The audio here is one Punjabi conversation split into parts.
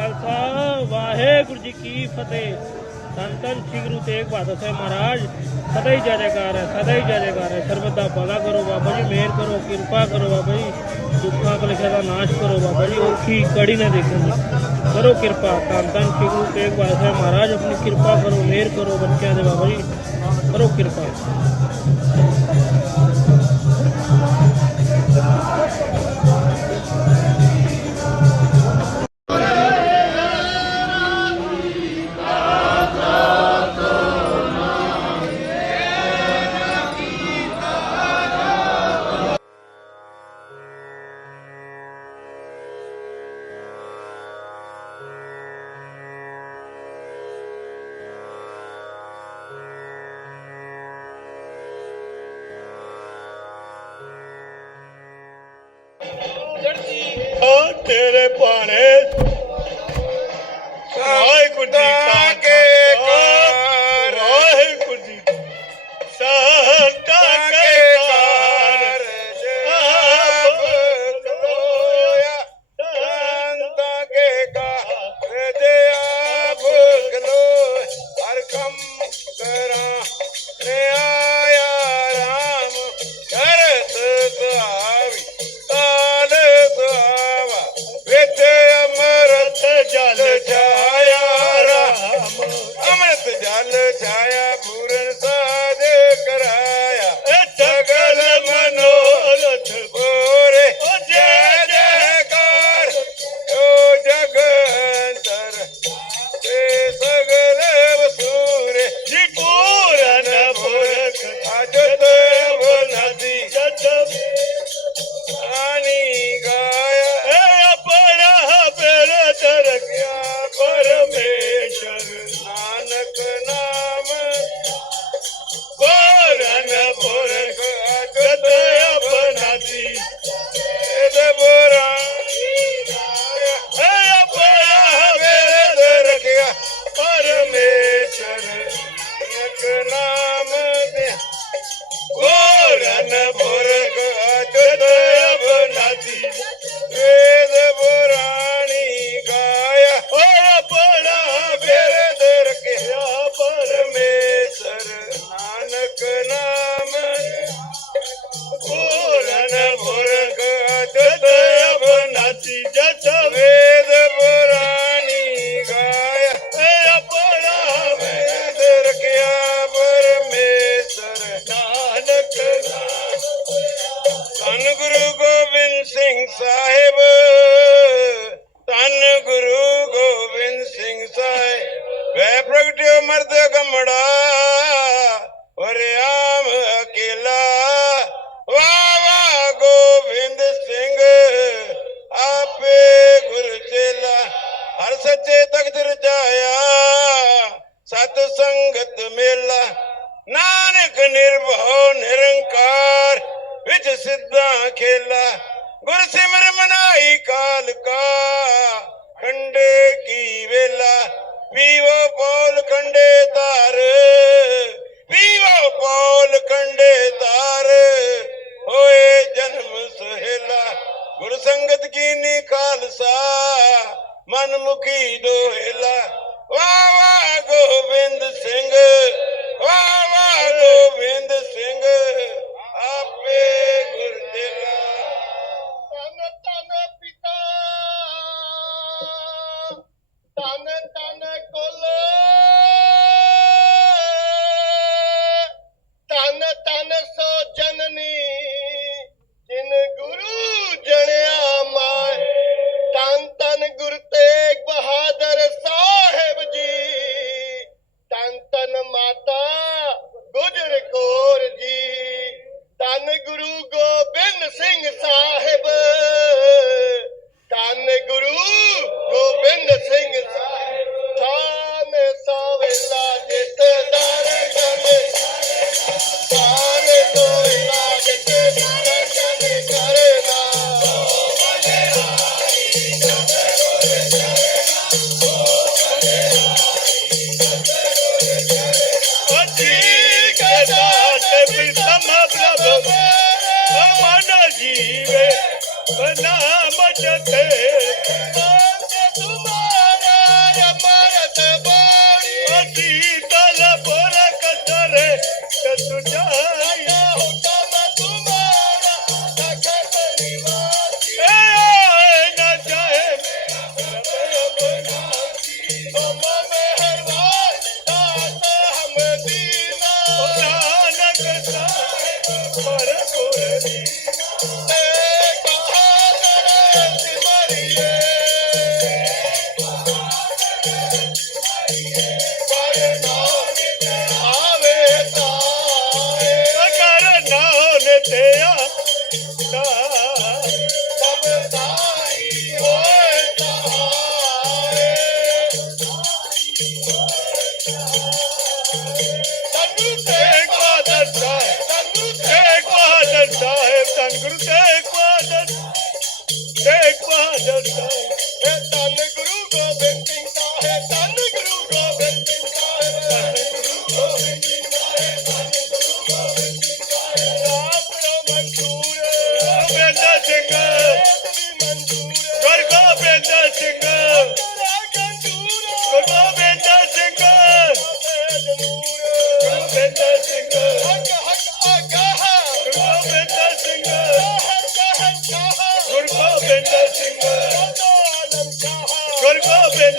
ਖਾਲਸਾ, ਵਾਹਿਗੁਰੂ ਜੀ ਕੀ ਫਤਿਹ। ਸੰਤਨ ਸ੍ਰੀ ਗੁਰੂ ਤੇਗ ਬਹਾਦਰ ਸਾਹਿਬ ਮਹਾਰਾਜ, ਸਦਾ ਹੀ ਜੈ ਜੈਕਾਰ ਹੈ, ਸਦਾ ਹੀ ਜੈ ਜੈਕਾਰ ਹੈ। ਸਰਬਤ ਦਾ ਪਾਲਾ ਕਰੋ ਬਾਬਾ ਜੀ, ਮਿਹਰ ਕਰੋ, ਕਿਰਪਾ ਕਰੋ ਬਾਬਾ ਜੀ। ਦੁੱਖਾਂ ਕਲੇਸ਼ਾਂ ਦਾ ਨਾਸ਼ ਕਰੋ ਬਾਬਾ ਜੀ ਔਖੀ ਕੜੀ ਨਾ ਦੇਖਣ ਦੀ। ਕਰੋ ਕਿਰਪਾ, ਸੰਤਨ ਸ੍ਰੀ ਗੁਰੂ ਤੇਗ ਬਹਾਦਰ ਸਾਹਿਬ ਮਹਾਰਾਜ, ਆਪਣੀ ਕਿਰਪਾ ਕਰੋ, ਮਿਹਰ ਕਰੋ ਬੱਚਿਆਂ ਦੇ ਬਾਬਾ ਜੀ। ਕਰੋ ਕਿਰਪਾ।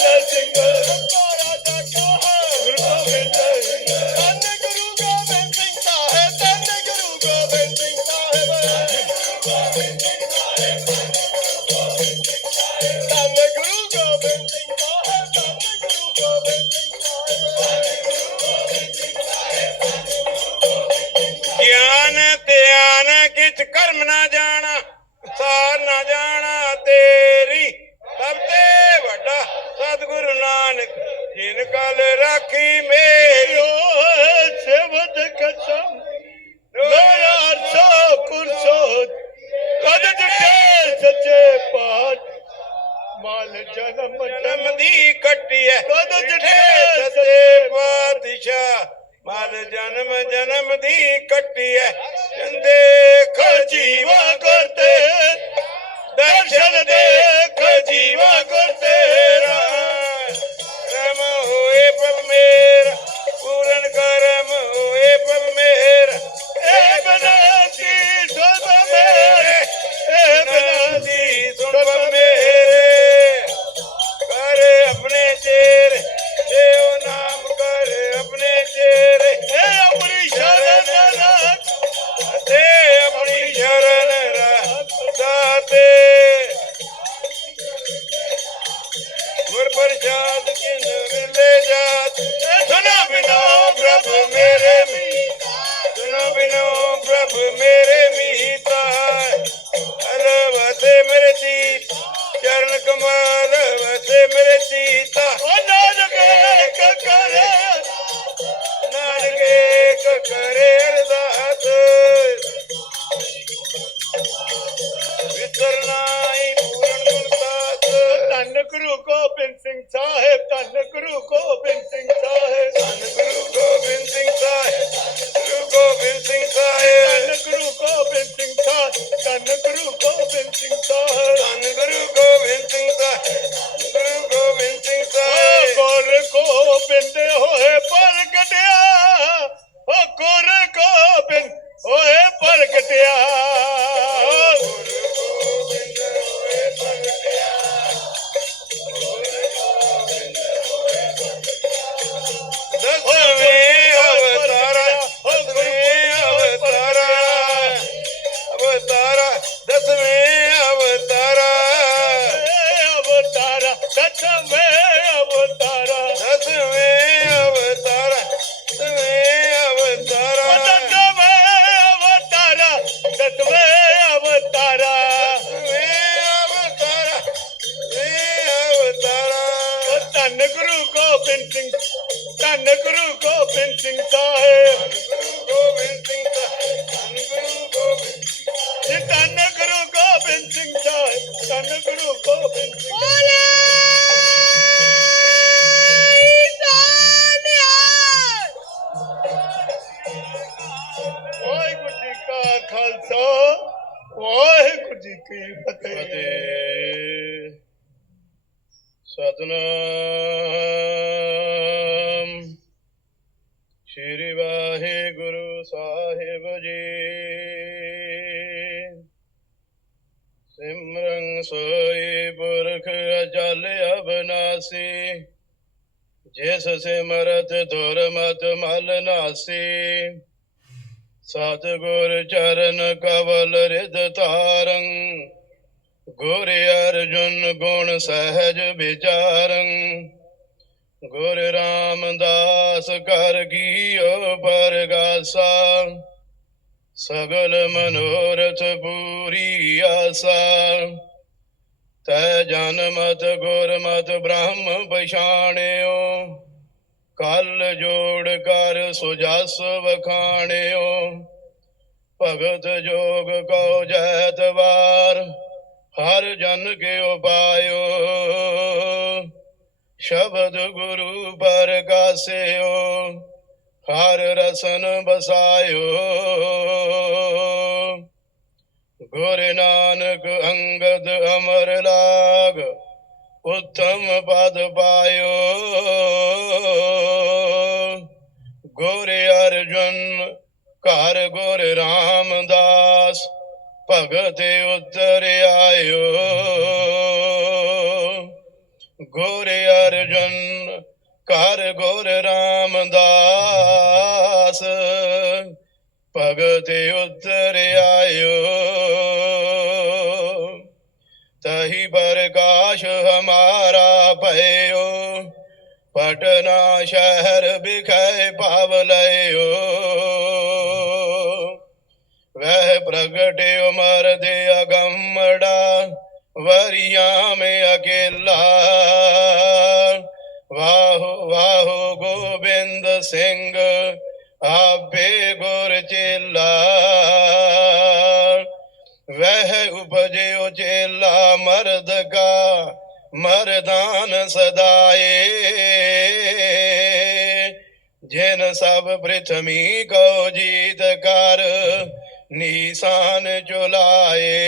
Yes. ਨਿਰਗਲ ਰਾਖੀ ਮੇਰੋ। ਸਬਦ ਕਸਮ ਮੇਰਾ ਅਰਸ਼ਾ ਕੁਰਸੋ ਕਦ ਜੁਟੇ ਸੱਚੇ ਪਾਠ ਮਾਲ ਜਨਮ ਜਨਮ ਦੀ ਕਟਿਐ ਕਦ ਜੁਟੇ ਸੱਚੇ ਪਾਤਸ਼ਾਹ ਮਾਲ ਜਨਮ ਜਨਮ ਦੀ ਕਟਿਐ ਜੰਦੇ ਖਜੀਵਾ ਕਰਤੇ ਦਰਸ਼ਨ का है ਜਲ ਸੋਈ ਅਬਨਾਸੀ ਜਿਸ ਸਿਮਰਤ ਦੁਰਮਤ ਮਲ ਨਾਸੀ। ਸਤਿਗੁਰ ਚਰਨ ਕਵਲ ਰਿਦ ਤਾਰੰ ਗੁਰ ਅਰਜੁਨ ਗੁਣ ਸਹਿਜ ਵਿਚਾਰੰ। ਗੁਰ ਰਾਮਦਾਸ ਕਰ ਕੀਓ ਪਰਗਾਸਾ ਸਗਲ ਮਨੋਰਥ ਪੂਰੀ ਆਸਾ। ਤੈ ਜਨ ਜਨਮਤ ਗੁਰਮਤ ਬ੍ਰਹਮ ਪਛਾਣਿਓ, ਕਲ ਜੋੜ ਕਰ ਸੁਜਸ ਵਖਾਣਿਓ। ਭਗਤ ਜੋਗ ਕਉ ਜੈਤਵਾਰ ਹਰ ਜਨ ਕੇ ਉਪਾਇਓ ਸ਼ਬਦ ਗੁਰੂ ਪਰਗਾਸਿਓ, ਹਰ ਰਸਨ ਬਸਾਇਓ ਗੁਰ ਨਾਨਕ ਅੰਗਦ ਅਮਰ ਲਾਗ, ਉਤਮ ਪਦ ਪਾਇਓ। ਗੁਰ ਅਰਜੁਨ, ਘਰ ਗੁਰ ਰਾਮਦਾਸ, ਭਗਤ ਉਤਰ ਆਇਓ। ਗੁਰ ਅਰਜੁਨ, ਘਰ ਗੁਰ ਰਾਮਦਾਸ, ਭਗਤ ਉਤਰ ਆਇਓ। ਤਹੀ ਪ੍ਰਕਾਸ਼ ਹਮਾਰਾ ਭਇਓ ਪਟਨਾ ਸ਼ਹਿਰ ਬਿਖੈ ਪਾਵ ਲਇਓ ਵਹਿ ਪ੍ਰਗਟਿਓ ਮਰ ਦੇ ਅਗੰਮੜਾ ਵਰਿਆ ਮੇ ਅਕੇਲਾ ਵਾਹੋ ਵਾਹੋ ਗੋਬਿੰਦ ਸਿੰਘ ਆਪੇ ਗੁਰ ਚੇਲਾ ਵਹਿ ਉਪਜਿਓ ਚੇਲਾ ਮਰਦ ਕਾ, ਮਰਦਾਨ ਸਦਾਏ। ਜਿਨ ਸਭ ਪ੍ਰਿਥਵੀ ਕੋ ਜੀਤ ਕਰ, ਨੀਸਾਨ ਚੁਲਾਏ।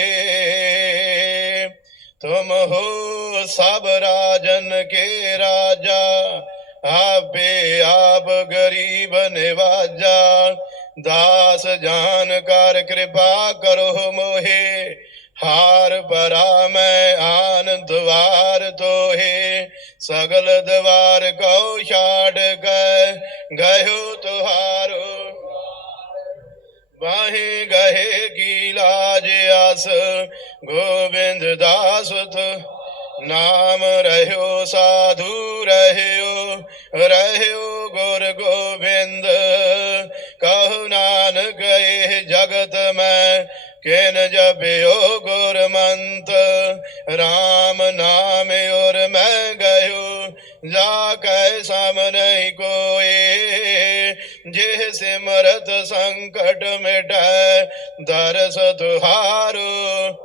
ਤੁਮ ਹੋ ਸਭ ਰਾਜਨ ਕੇ ਰਾਜਾ, ਆਪੇ ਆਪ ਗਰੀਬ ਨਿਵਾਜਾ। ਦਾਸ ਜਾਨ ਕਰ ਕਿਰਪਾ ਕਰੋ ਮੋਹੇ, ਹਾਰ ਪਰਾ ਮੈਂ ਆਨ ਦਵਾਰ ਤੋਹੇ ਸਗਲ ਦਵਾਰ ਕਉ ਛਾੜ ਗਏ ਗਇਓ ਤੁਹਾਰੋ। ਵਾਹੇ ਗਏ ਕੀ ਲਾਜ ਆਸ, ਗੋਬਿੰਦ ਦਾਸ ਤੁ ਨਾਮ ਰਹਿਓ, ਸਾਧੂ ਰਹਿਓ ਰਹਿਓ ਗੁਰ ਗੋਬਿੰਦ। ਕਹു ਨਾਨਕ ਇਹ ਜਗਤ ਮੈਂ, ਕਿਨ ਜਪਿਓ ਗੁਰਮੰਤ? RAM ਨਾਮ ਔਰ ਮੈਂ ਗਇਓ, ਜਾ ਕੈ ਸਮ ਨਹੀਂ ਕੋਏ। ਜੇ ਸਿਮਰਤ ਸੰਕਟ ਮਿਟੈ, ਦਰਸ ਤੁਹਾਰੂ।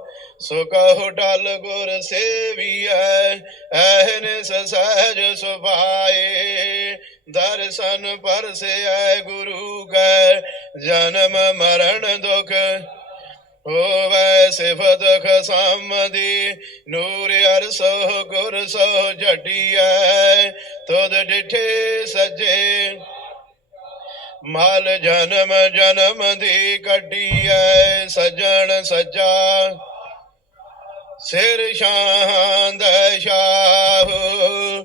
ਸੋ ਕਹੋ ਟਲ ਗੁਰ ਸੇਵੀਐ ਐਹਨਿਸ ਸਹਿਜ ਸੁਭਾਏ। ਦਰਸ਼ਨ ਪਰਸੈ ਗੁਰੂ ਕੈ ਜਨਮ ਮਰਨ ਦੁਖ ਹੋਵੈ, ਸਿਫਤ ਖਸਮਦੀ ਨੂਰ ਅਰਸੋ ਗੁਰ ਸੋ ਝਟੀਐ ਤੁਧ ਡਿਠੇ ਸਜੇ। ਮਾਲ ਜਨਮ ਜਨਮ ਦੀ ਕੱਢੀਐ ਸਜਣ ਸੱਜਾ। ਸਿਰ ਸ਼ਾਂਦ ਸ਼ਾਹੂ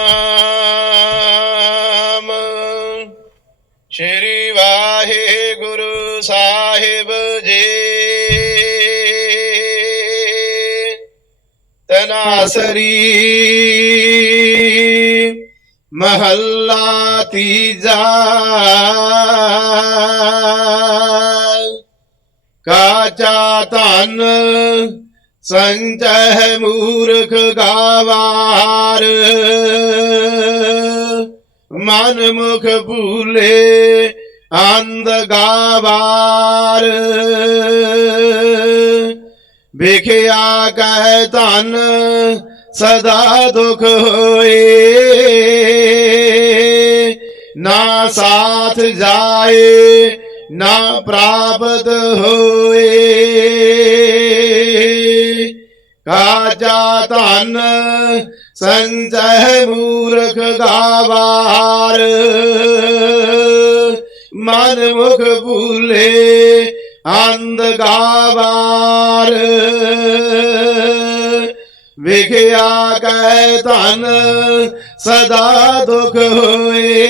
ਤਨਾਸਰੀ ਮਹੱਲਾ ਤੀਜਾ ਕਾਚਾ ਧਨ ਸੰਚੈ ਮੂਰਖ ਗਾਵਾਰ ਮਨ ਮੁਖ ਭੂਲੇ ਅੰਧ ਗਾਵਾਰ ਵੇਖਿਆ ਕਹਿ ਧਨ ਸਦਾ ਦੁਖ ਹੋਏ ਨਾ ਸਾਥ ਜਾਏ ਨਾ ਪ੍ਰਾਪਤ ਹੋਏ ਕਾਜਾ ਧਨ ਸੰਚੈ ਮੂਰਖ ਗਾਵਾਰ ਮਨ ਮੁਖ ਭੂਲੇ ਅੰਧ ਗਾਵਾਰ ਵਿਖਿਆ ਕੈ ਧਨ ਸਦਾ ਦੁਖ ਹੋਏ।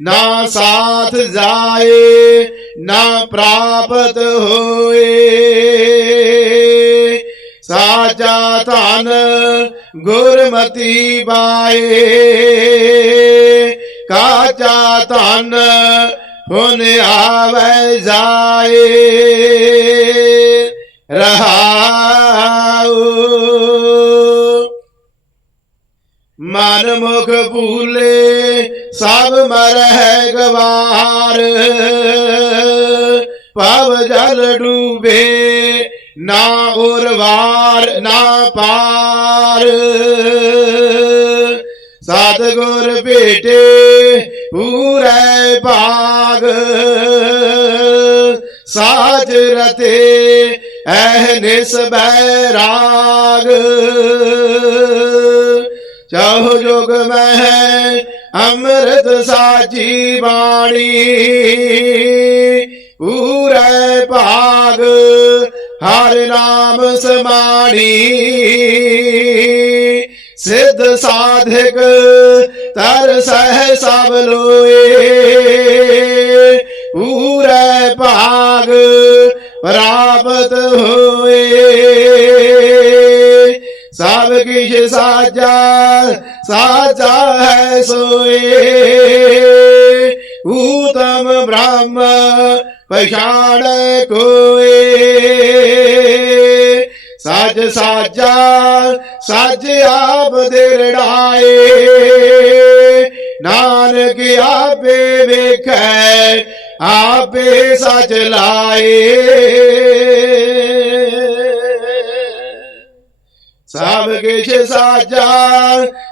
ਨਾ ਸਾਥ ਜਾਏ, ਨਾ ਪ੍ਰਾਪਤ ਹੋਏ। ਸਾਚਾ ਧਨ ਗੁਰਮਤੀ ਬਾਏ ਕਾਚਾ ਧਨ ਹੁਨ ਆਵੇ ਜਾਏ ਰਹਾਉ। ਮਨ ਮੁਖ ਭੂਲੇ ਸਭ ਮਰਹਿ ਗਵਾਰ। ਪਵ ਜਲ ਡੂਬੇ ਨਾ ਉਰਵਾਰ, ਨਾ ਪਾਰ। ਸਤਗੁਰ ਭੇਟੇ ਪੂਰੇ ਭਾਗ ਸਾਜ ਰਤੇ ਐ ਨਿਸ ਬੈਰਾਗ ਚਾਹੋ ਜੋਗ ਮਹਿ ਅੰਮ੍ਰਿਤ ਸਾਚੀ ਬਾਣੀ। ਪੂਰੇ ਭਾਗ ਹਰ ਨਾਮ ਸਮਾਣੀ। ਸਿੱਧ ਸਾਧਕ ਤਰ ਸਹਿ ਸਭ ਲੋਏ, ਪੂਰੇ ਭਾਗ ਪ੍ਰਾਪਤ ਹੋਏ। ਸਭ ਕਿਛ ਸਾਜਾ ਸਾਜਾ ਹੈ ਸੋਏ। ਊਤਮ ਬ੍ਰਹਮ ਪਛਾਣ ਕੋਏ। ਸਜ ਸਾਜਾ ਸਜ ਆਪ ਦਿਰੜਾਏ ਨਾਨਕ ਆਪੇ ਵੇਖੈ ਆਪੇ ਸਚ ਲਾਏ ਸਭ ਕਿਛ ਸਾਜਾ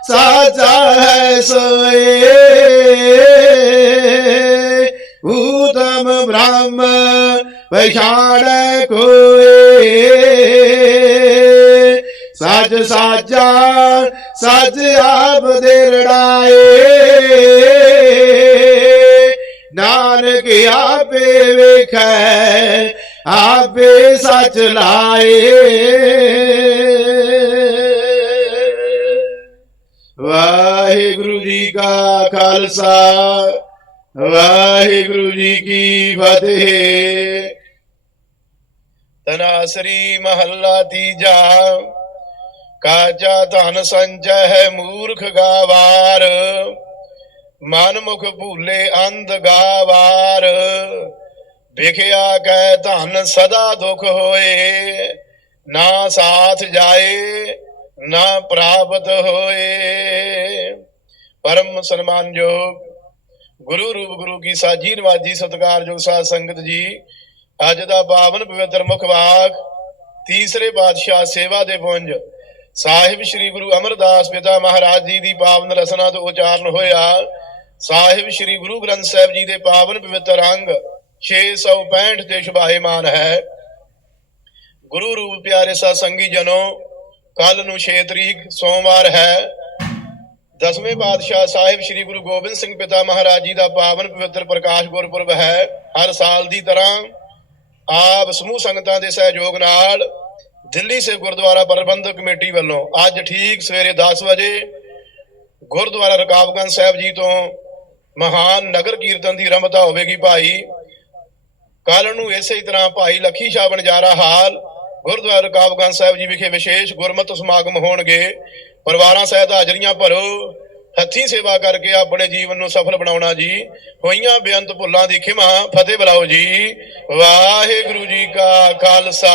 ਸਾਜਾ ਹੈ ਸੋਏ ਊਤਮ ਬ੍ਰਹਮ ਪਛਾਣ ਕੋਏ ਸਜ ਸਾਜਾ, ਸਜ ਆਪ ਦਿਰੜਾਏ ਨਾਨਕ ਆਪੇ ਵੇਖੈ, ਆਪੇ ਸਚ ਲਾਏ। ਵਾਹਿਗੁਰੂ ਜੀ ਕਾ ਖਾਲਸਾ, ਵਾਹਿਗੁਰੂ ਜੀ ਕੀ ਫਤਿਹ। ਤਨਾਸਰੀ ਮਹੱਲਾ ਤੀਜਾ। ਕਾਜਾ ਧਨ ਸੰਚੈ ਹੈ ਮੂਰਖ ਗਾਵਾਰ, ਮਨ ਮੁਖ ਭੂਲੇ ਅੰਧ ਗਾਵਾਰ। ਵਿਖਿਆ ਕੈ ਧਨ ਸਦਾ ਦੁਖ ਹੋਏ, ਨਾ ਸਾਥ ਜਾਏ, ਨਾ ਪ੍ਰਾਪਤ ਹੋਏ। ਪਰਮ ਸਨਮਾਨਯੋਗ ਗੁਰੂ ਰੂਪ ਗੁਰੂ ਕੀ ਸਾਜੀ ਨਵਾਜੀ ਸਤਿਕਾਰਯੋਗ ਸਾਧ ਸੰਗਤ ਜੀ, ਅੱਜ ਦਾ ਪਾਵਨ ਪਵਿੱਤਰ ਮੁਖ ਵਾਕ ਤੀਸਰੇ ਪਾਤਸ਼ਾਹ ਸੇਵਾ ਦੇ ਪੁੰਜ ਸਾਹਿਬ ਸ੍ਰੀ ਗੁਰੂ ਅਮਰਦਾਸ ਪਿਤਾ ਮਹਾਰਾਜ ਜੀ ਦੀ ਪਾਵਨ ਰਸਨਾ ਤੋਂ ਉਚਾਰਨ ਹੋਇਆ। ਸਾਹਿਬ ਸ੍ਰੀ ਗੁਰੂ ਗ੍ਰੰਥ ਸਾਹਿਬ ਜੀ ਦੇ ਪਾਵਨ ਪਵਿੱਤਰ ਅੰਗ 665 ਤੇ ਸ਼ੁਭਾਇਮਾਨ ਹੈ। ਗੁਰੂ ਰੂਪ ਪਿਆਰੇ ਸਾਧ ਸੰਗੀ ਜਨੋ ਕੱਲ ਨੂੰ 6 ਤਰੀਕ ਸੋਮਵਾਰ ਹੈ। ਦਸਵੇਂ ਪਾਤਸ਼ਾਹ ਸਾਹਿਬ ਸ੍ਰੀ ਗੁਰੂ ਗੋਬਿੰਦ ਸਿੰਘ ਪਿਤਾ ਮਹਾਰਾਜ ਜੀ ਦਾ ਪਾਵਨ ਪਵਿੱਤਰ ਪ੍ਰਕਾਸ਼ ਗੁਰਪੁਰਬ ਹੈ। ਹਰ ਸਾਲ ਦੀ ਤਰ੍ਹਾਂ ਆਪ ਸਮੂਹ ਸੰਗਤਾਂ ਦੇ ਸਹਿਯੋਗ ਨਾਲ ਦਿੱਲੀ ਸੇ ਗੁਰਦੁਆਰਾ ਪ੍ਰਬੰਧਕ ਕਮੇਟੀ ਵੱਲੋਂ ਅੱਜ ਠੀਕ ਸਵੇਰੇ 10 ਵਜੇ ਗੁਰਦੁਆਰਾ ਰਕਾਬਗੰਜ ਸਾਹਿਬ ਜੀ ਤੋਂ ਮਹਾਨ ਨਗਰ ਕੀਰਤਨ ਦੀ ਰਮਤਾ ਹੋਵੇਗੀ ਭਾਈ। ਕੱਲ ਨੂੰ ਇਸੇ ਤਰ੍ਹਾਂ ਭਾਈ ਲੱਖੀ ਸ਼ਾਹ ਬਣਜਾਰਾ ਹਾਲ। ਗੁਰਦੁਆਰਾ ਰਕਾਬਗੰਜ ਸਾਹਿਬ ਜੀ ਵਿਖੇ ਵਿਸ਼ੇਸ਼ ਗੁਰਮਤਿ ਸਮਾਗਮ ਹੋਣਗੇ। ਪਰਿਵਾਰਾਂ ਸਹਿਤ ਹਾਜ਼ਰੀਆਂ ਭਰੋ। ਹੱਥੀਂ ਸੇਵਾ ਕਰਕੇ ਆਪਣੇ ਜੀਵਨ ਨੂੰ ਸਫਲ ਬਣਾਉਣਾ ਜੀ। ਹੋਈਆਂ ਬੇਅੰਤ ਭੁੱਲਾਂ ਦੀ ਖਿਮਾ। ਫਤਿਹ ਬੁਲਾਓ ਜੀ। ਵਾਹਿਗੁਰੂ ਜੀ ਕਾ ਖਾਲਸਾ।